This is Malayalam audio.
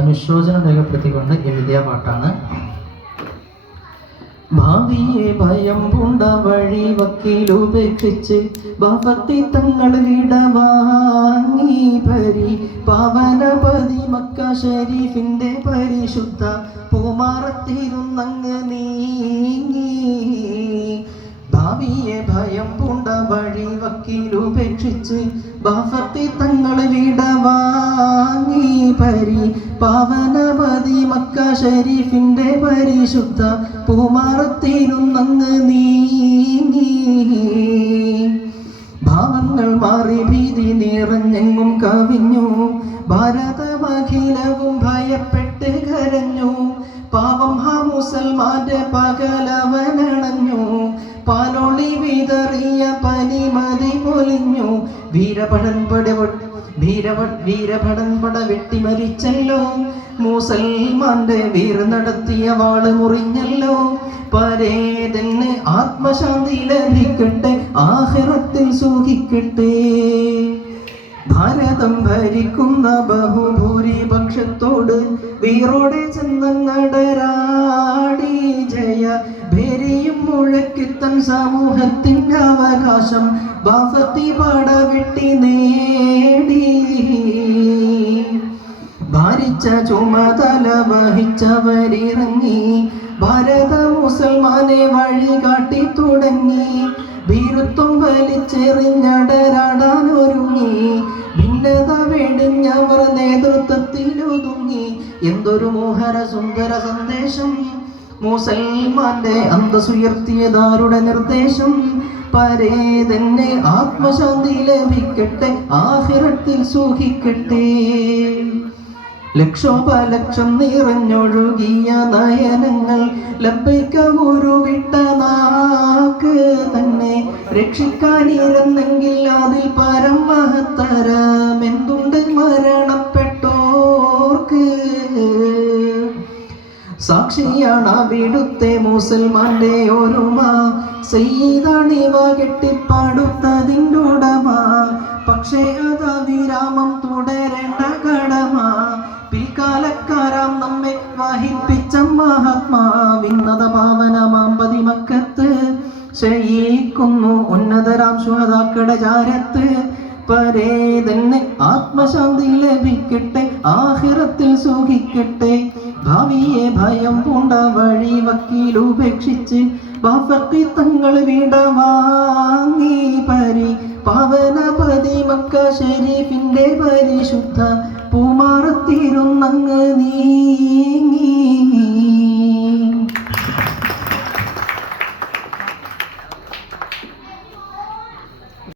അനുശോചനം രേഖപ്പെടുത്തിക്കൊണ്ട് എഴുതിയ പാട്ടാണ്. ഭാവിയെ ഭയം പൂണ്ട വഴി വക്കീലുപേക്ഷിച്ച് ഭക്തി തങ്ങൾ വിടവാങ്ങി പരി പാവനപതി മക്ക ഷരീഫിന്റെ പരിശുദ്ധ പൂമാറത്തിരുന്നങ്ങ് നീങ്ങി. ഭാവിയെ ഭയം പൂണ്ട വഴി വക്കീലുപേക്ഷിച്ച് ഭക്തി തങ്ങൾ വിടവാങ്ങി പരി പാവനപതി മക്ക ഷരീഫിന്റെ പരിശുദ്ധ പൂമാറത്തിരുന്നങ്ങ് നീങ്ങി. ഭാവങ്ങൾ മാറി ഭീതി നിറഞ്ഞെങ്ങും കവിഞ്ഞു. ഭാരതമഖിലവും ഭയപ്പെട്ട് കരഞ്ഞു. പാവം ഹാ മുസൽമാന്റെ പകലവനണഞ്ഞു. പാലൊളി വിതറിയ പനിമതി പൊലിഞ്ഞു. വീരഭടൻ പട വെട്ടി മരിച്ചല്ലോ. മുസൽമാന്റെ വീർ നടത്തിയ വാള് മുറിഞ്ഞല്ലോ. പരേതന് ആത്മശാന്തി ലഭിക്കട്ടെ, ആഖിറത്തിൽ സുഖിക്കട്ടെ. ഭാരതം ഭരിക്കുന്ന ബഹുഭൂരിപക്ഷത്തോട് വീറോടെ ചെന്നങ്ങടരാടി ജയ ഭേരിയും മുഴക്കി തൻ സമൂഹത്തിൻ്റെ അവകാശം ബാഫത്തി പടവെട്ടി നേടി. ഭാരിച്ച ചുമതല വഹിച്ചവരിറങ്ങി. ഭാരത മുസൽമാനെ വഴി കാട്ടി തുടങ്ങി. ഭീരുത്വം വലിച്ചെറിഞ്ഞടരാടാനൊരുങ്ങി. ഭിന്നത വെടിഞ്ഞവർ നേതൃത്വത്തിലൊതുങ്ങി. എന്തൊരു മോഹര സുന്ദര സന്ദേശം, മുസൽമാന്റെ അന്തസ്സുയർത്തിയതാരുടെ നിർദ്ദേശം. പരേതന്നെ ആത്മശാന്തി ലഭിക്കട്ടെ, ആഖിറത്തിൽ സുഖിക്കട്ടെ. ലക്ഷോപലക്ഷം നിറഞ്ഞൊഴുകിയ നയനങ്ങൾ ലബ്ബൈക ഉരുവിട്ട നാക്ക് തന്നെ രക്ഷിക്കാനിരുന്നെങ്കിൽ അതിൽ പരം മഹത്തരമെന്തുണ്ട് മരണപ്പെട്ടോർക്ക്. സാക്ഷിയാണ് അവിടുത്തെ മുസൽമാന്റെ ഒരുമ. സയ്യിദാണിവ കെട്ടിപ്പാടുത്തതിൻ്റെ ഉടമ. പക്ഷേ അതാ വിരാമം തുടരേണ്ട കടമ. പിൽക്കാലക്കാരാം നമ്മെ വഹിപ്പിച്ച മഹാത്മാവിന്നത പാവനമാം പതിമക്കത്ത് ശയിക്കുന്നു ഉന്നതരാം ശുഹദാക്കളുടെ ചാരത്ത്. പരേതന് ആത്മശാന്തി ലഭിക്കട്ടെ, ആഖിറത്തിൽ സുഖിക്കട്ടെ. ഭാവിയെ ഭയം പൂണ്ട വഴി വക്കീലുപേക്ഷിച്ച് ബാഫക്കി തങ്ങൾ വിടവാങ്ങി പരി പാവനപതി മക്ക ഷരീഫിന്റെ പരിശുദ്ധ പൂമാറത്തിരുന്നങ്ങ് നീ.